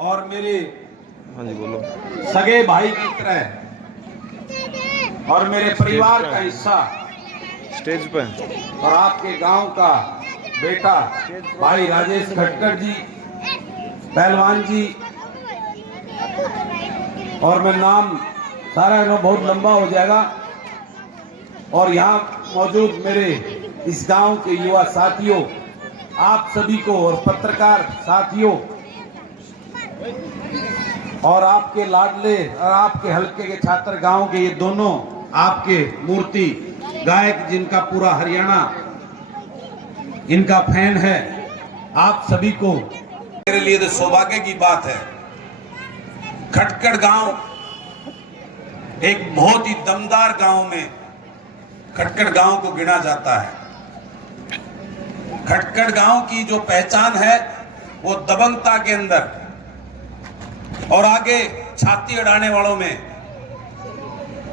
और मेरे हाँ जी बोलो। सगे भाई की तरह और मेरे परिवार का हिस्सा स्टेज पे और आपके गांव का बेटा भाई राजेश खटकर जी, पहलवान जी, और मैं नाम सारा बहुत लंबा हो जाएगा। और यहाँ मौजूद मेरे इस गांव के युवा साथियों, आप सभी को और पत्रकार साथियों और आपके लाडले और आपके हल्के के छात्र गांव के ये दोनों आपके मूर्ति गायक जिनका पूरा हरियाणा इनका फैन है, आप सभी को मेरे लिए तो सौभाग्य की बात है। खटकड़ गांव एक बहुत ही दमदार गांव में खटकड़ गांव को गिना जाता है। खटकड़ गांव की जो पहचान है वो दबंगता के अंदर और आगे छाती अड़ाने वालों में,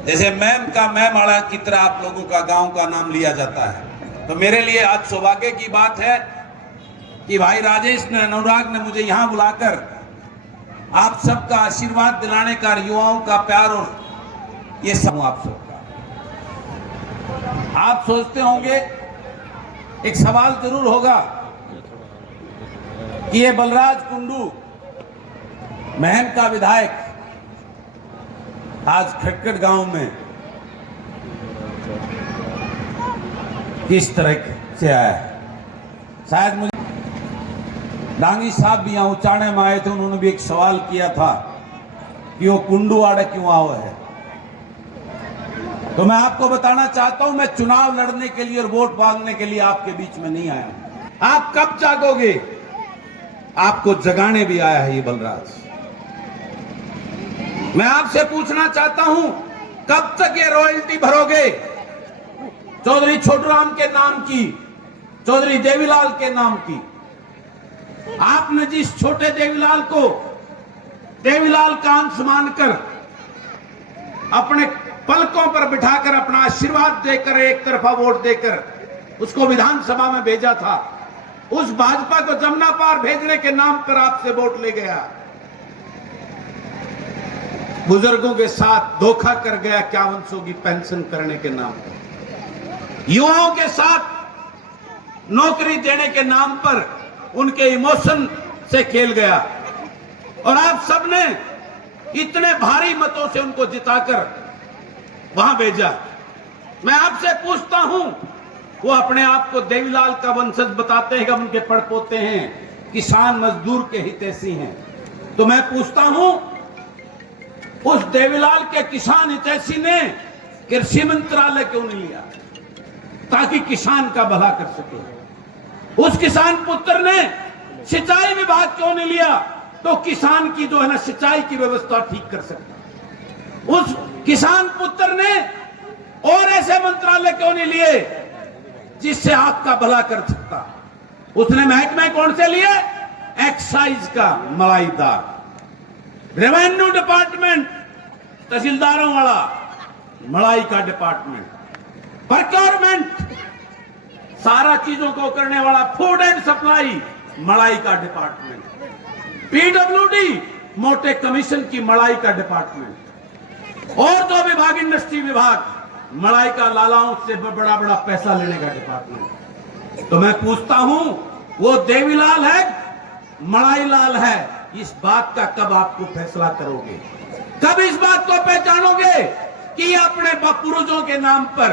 जैसे मैम का मैम आड़ा की तरह आप लोगों का गांव का नाम लिया जाता है। तो मेरे लिए आज सौभाग्य की बात है कि भाई राजेश ने, अनुराग ने मुझे यहां बुलाकर आप सबका आशीर्वाद दिलाने का, युवाओं का प्यार और ये सब आप सबका। आप सोचते होंगे, एक सवाल जरूर होगा कि ये बलराज कुंडू महम का विधायक आज खटकड़ गांव में किस तरह से आया है। शायद मुझे डांगी साहब भी यहाँ उचाने में आए थे, उन्होंने भी एक सवाल किया था कि वो कुंडू आड़े क्यों आओ है। तो मैं आपको बताना चाहता हूं, मैं चुनाव लड़ने के लिए और वोट मांगने के लिए आपके बीच में नहीं आया। आप कब जागोगे? आपको जगाने भी आया है ये बलराज। मैं आपसे पूछना चाहता हूं, कब तक ये रॉयल्टी भरोगे? चौधरी छोटूराम के नाम की, चौधरी देवीलाल के नाम की। आपने जिस छोटे देवीलाल को देवीलाल का अंश मानकर अपने पलकों पर बिठाकर अपना आशीर्वाद देकर, एक तरफा वोट देकर उसको विधानसभा में भेजा था, उस भाजपा को जमुना पार भेजने के नाम पर आपसे वोट ले गया। बुजुर्गों के साथ धोखा कर गया 5100 की पेंशन करने के नाम पर, युवाओं के साथ नौकरी देने के नाम पर उनके इमोशन से खेल गया और आप सबने इतने भारी मतों से उनको जिताकर वहां भेजा। मैं आपसे पूछता हूं, वो अपने आप को देवीलाल का वंशज बताते हैं कि उनके पड़पोते हैं, किसान मजदूर के हितैषी हैं। तो मैं पूछता हूं, उस देवीलाल के किसान हितैषी ने कृषि मंत्रालय क्यों नहीं लिया ताकि किसान का भला कर सके? उस किसान पुत्र ने सिंचाई विभाग क्यों नहीं लिया तो किसान की जो है ना सिंचाई की व्यवस्था ठीक कर सकता? उस किसान पुत्र ने और ऐसे मंत्रालय क्यों नहीं लिए जिससे आपका भला कर सकता? उसने महकमे कौन से लिए? एक्साइज का मलाईदार, रेवेन्यू डिपार्टमेंट तहसीलदारों वाला मलाई का डिपार्टमेंट, प्रोक्योरमेंट सारा चीजों को करने वाला फूड एंड सप्लाई मलाई का डिपार्टमेंट, पीडब्ल्यूडी मोटे कमीशन की मलाई का डिपार्टमेंट, और जो विभाग इंडस्ट्री विभाग मलाई का लालाओं से बड़ा बड़ा पैसा लेने का डिपार्टमेंट। तो मैं पूछता हूं, वो देवीलाल है मलाई लाल है? इस बात का कब आपको फैसला करोगे? कब इस बात को पहचानोगे कि अपने पूर्वजों के नाम पर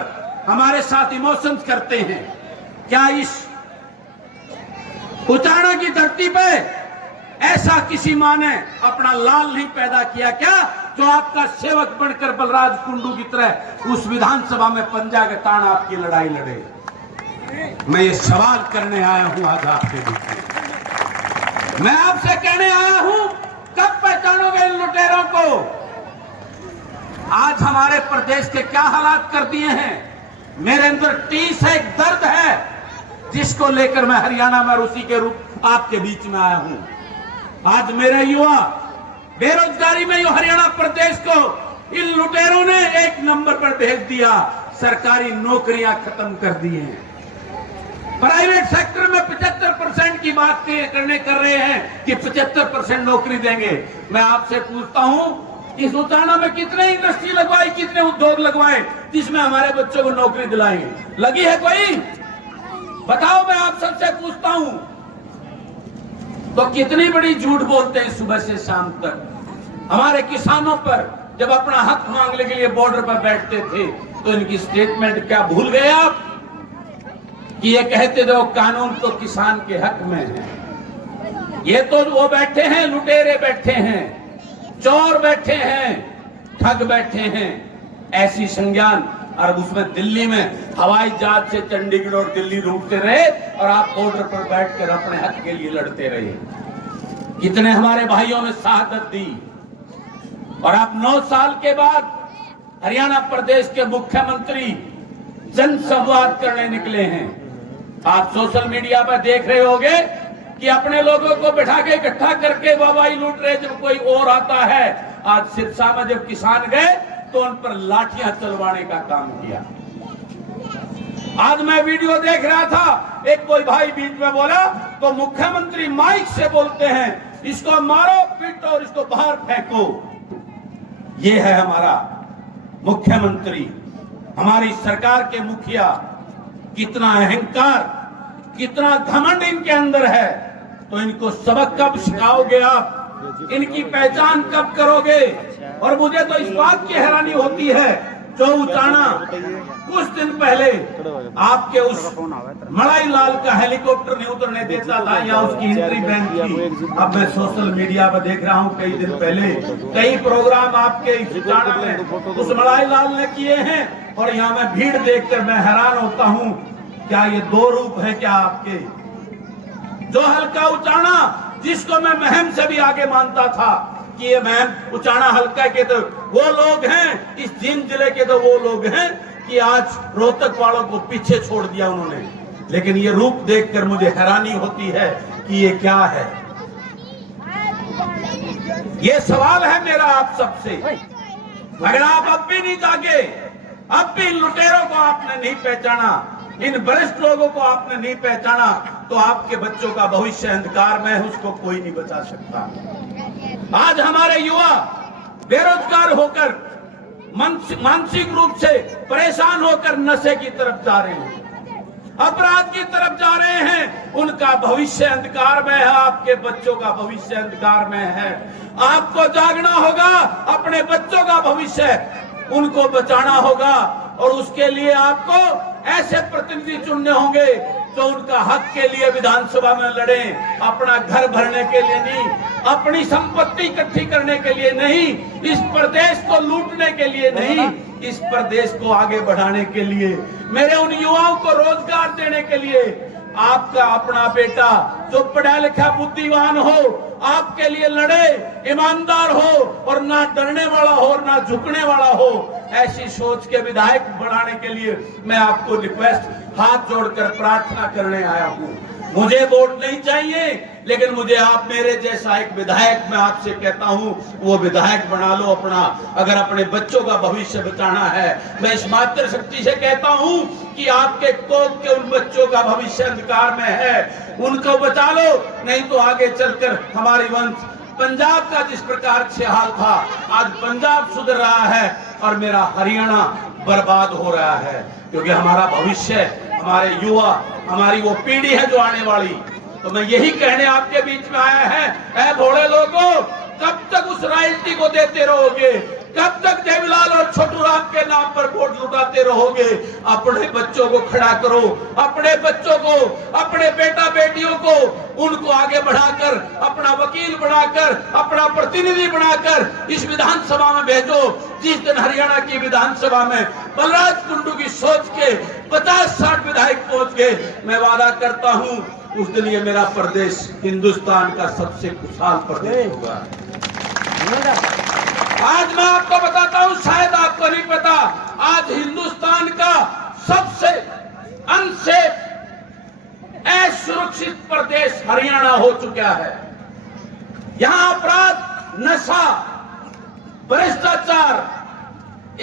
हमारे साथ इमोशंस करते हैं? क्या इस उचाना की धरती पे ऐसा किसी मां ने अपना लाल नहीं पैदा किया क्या, जो आपका सेवक बनकर बलराज कुंडू की तरह उस विधानसभा में पंजा के तान आपकी लड़ाई लड़े? मैं ये सवाल करने आया हूं आज आपके बीच में। मैं आपसे कहने आया हूं, कब पहचानोगे इन लुटेरों को? आज हमारे प्रदेश के क्या हालात कर दिए हैं। मेरे अंदर टीस है, एक दर्द है जिसको लेकर मैं हरियाणा में उसी के रूप आपके बीच में आया हूं। आज मेरे युवा बेरोजगारी में हरियाणा प्रदेश को इन लुटेरों ने एक नंबर पर भेज दिया, सरकारी नौकरियां खत्म कर दी हैं। प्राइवेट सेक्टर में 75% की बात कर रहे हैं कि 75% नौकरी देंगे। मैं आपसे पूछता हूं, इस उचाना में कितने इंडस्ट्री लगवाई, कितने उद्योग लगवाए जिसमें हमारे बच्चों को नौकरी दिलाएंगे? लगी है कोई? बताओ, मैं आप सबसे पूछता हूं। तो कितनी बड़ी झूठ बोलते हैं सुबह से शाम तक। हमारे किसानों पर जब अपना हक मांगने के लिए बॉर्डर पर बैठते थे तो इनकी स्टेटमेंट क्या भूल गए आप कि ये कहते थे कानून तो किसान के हक में है। ये तो वो बैठे हैं, लुटेरे बैठे हैं, चोर बैठे हैं, ठग बैठे हैं, ऐसी संज्ञान। और उसमें दिल्ली में हवाई जहाज से चंडीगढ़ और दिल्ली रूटते रहे और आप बॉर्डर पर बैठकर अपने हक के लिए लड़ते रहे। कितने हमारे भाइयों ने शहादत दी। और आप 9 साल के बाद हरियाणा प्रदेश के मुख्यमंत्री जनसंवाद करने निकले हैं। आप सोशल मीडिया पर देख रहे होंगे कि अपने लोगों को बैठा के इकट्ठा करके वाहवाही लूट रहे। जब कोई और आता है, आज सिरसा में जब किसान गए तो उन पर लाठियां चलवाने का काम किया। आज मैं वीडियो देख रहा था, एक कोई भाई बीच में बोला तो मुख्यमंत्री माइक से बोलते हैं, इसको मारो पीटो और इसको बाहर फेंको। ये है हमारा मुख्यमंत्री, हमारी सरकार के मुखिया। कितना अहंकार, कितना घमंड इनके अंदर है। तो इनको सबक कब सिखाओगे आप? इनकी पहचान कब करोगे? और मुझे तो इस बात की हैरानी होती है, जो उचाना कुछ दिन पहले आपके उस मड़ाई लाल का हेलीकॉप्टर नहीं उतरने देता था या उसकी एंट्री बैन थी। अब मैं सोशल मीडिया पर देख रहा हूँ, कई दिन पहले कई प्रोग्राम आपके इस उचाना में उस मड़ाई लाल ने किए हैं। और यहाँ मैं भीड़ देखकर मैं हैरान होता हूँ, क्या ये 2 रूप है क्या आपके? जो हल्का उचाना, जिसको मैं महम से भी आगे मानता था कि ये महम उचाना हल्का के तो वो लोग हैं, इस जींद जिले के तो वो लोग हैं कि आज रोहतक वालों को पीछे छोड़ दिया उन्होंने। लेकिन ये रूप देखकर मुझे हैरानी होती है कि ये क्या है। ये सवाल है मेरा आप सबसे। अगर आप अब भी नहीं जागे, अब भी इन लुटेरों को आपने नहीं पहचाना, इन वरिष्ठ लोगों को आपने नहीं पहचाना, तो आपके बच्चों का भविष्य अंधकार में है, उसको कोई नहीं बचा सकता। आज हमारे युवा बेरोजगार होकर, मानसिक रूप से परेशान होकर नशे की तरफ जा रहे हैं, अपराध की तरफ जा रहे हैं। उनका भविष्य अंधकार में है, आपके बच्चों का भविष्य अंधकार में है। आपको जागना होगा, अपने बच्चों का भविष्य उनको बचाना होगा। और उसके लिए आपको ऐसे प्रतिनिधि चुनने होंगे जो उनका हक के लिए विधानसभा में लड़े, अपना घर भरने के लिए नहीं, अपनी संपत्ति इकट्ठी करने के लिए नहीं, इस प्रदेश को लूटने के लिए नहीं, इस प्रदेश को आगे बढ़ाने के लिए, मेरे उन युवाओं को रोजगार देने के लिए। आपका अपना बेटा जो पढ़ा लिखा बुद्धिमान हो, आपके लिए लड़े, ईमानदार हो और ना डरने वाला हो और ना झुकने वाला हो, ऐसी सोच के विधायक बनाने के लिए मैं आपको रिक्वेस्ट, हाथ जोड़कर प्रार्थना करने आया हूं। मुझे वोट नहीं चाहिए, लेकिन मुझे आप मेरे जैसा एक विधायक, मैं आपसे कहता हूं, वो विधायक बना लो अपना। अगर अपने बच्चों का भविष्य बचाना है, मैं इस मातृशक्ति से कहता हूं कि आपके कोख के उन बच्चों का भविष्य अंधकार में है, उनको बचा लो। नहीं तो आगे चलकर हमारी वंश, पंजाब का जिस प्रकार से हाल था, आज पंजाब सुधर रहा है और मेरा हरियाणा बर्बाद हो रहा है। क्योंकि हमारा भविष्य, हमारे युवा, हमारी वो पीढ़ी है जो आने वाली। तो मैं यही कहने आपके बीच में आया है, ऐ भोले लोगों, कब तक उस रॉयल्टी को देते रहोगे? कब तक देवीलाल और छोटू राम के नाम पर वोट लुटाते रहोगे? अपने बच्चों को खड़ा करो, अपने बच्चों को, अपने बेटा बेटियों को, उनको आगे बढ़ाकर, अपना वकील बनाकर, अपना प्रतिनिधि बनाकर इस विधानसभा में भेजो। जिस दिन हरियाणा की विधानसभा में बलराज कुंडू की सोच के 50-60 विधायक पहुंच गए, मैं वादा करता हूं उस दिन ये मेरा प्रदेश हिंदुस्तान का सबसे खुशहाल प्रदेश होगा। आज मैं आपको बताता हूं, शायद आपको नहीं पता, आज हिंदुस्तान का सबसे अनसेफ, असुरक्षित प्रदेश हरियाणा हो चुका है। यहां अपराध, नशा, भ्रष्टाचार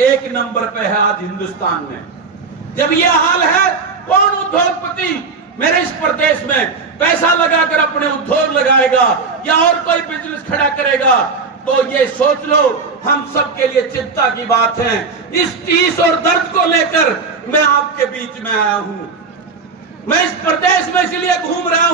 1 नंबर पे है आज हिंदुस्तान में। जब यह हाल है, कौन उद्योगपति, मेरे इस प्रदेश में पैसा लगाकर अपने उद्योग लगाएगा या और कोई बिजनेस खड़ा करेगा, तो ये सोच लो हम सब के लिए चिंता की बात है। इस टीस और दर्द को लेकर मैं आपके बीच में आया हूं। मैं इस प्रदेश में इसलिए घूम रहा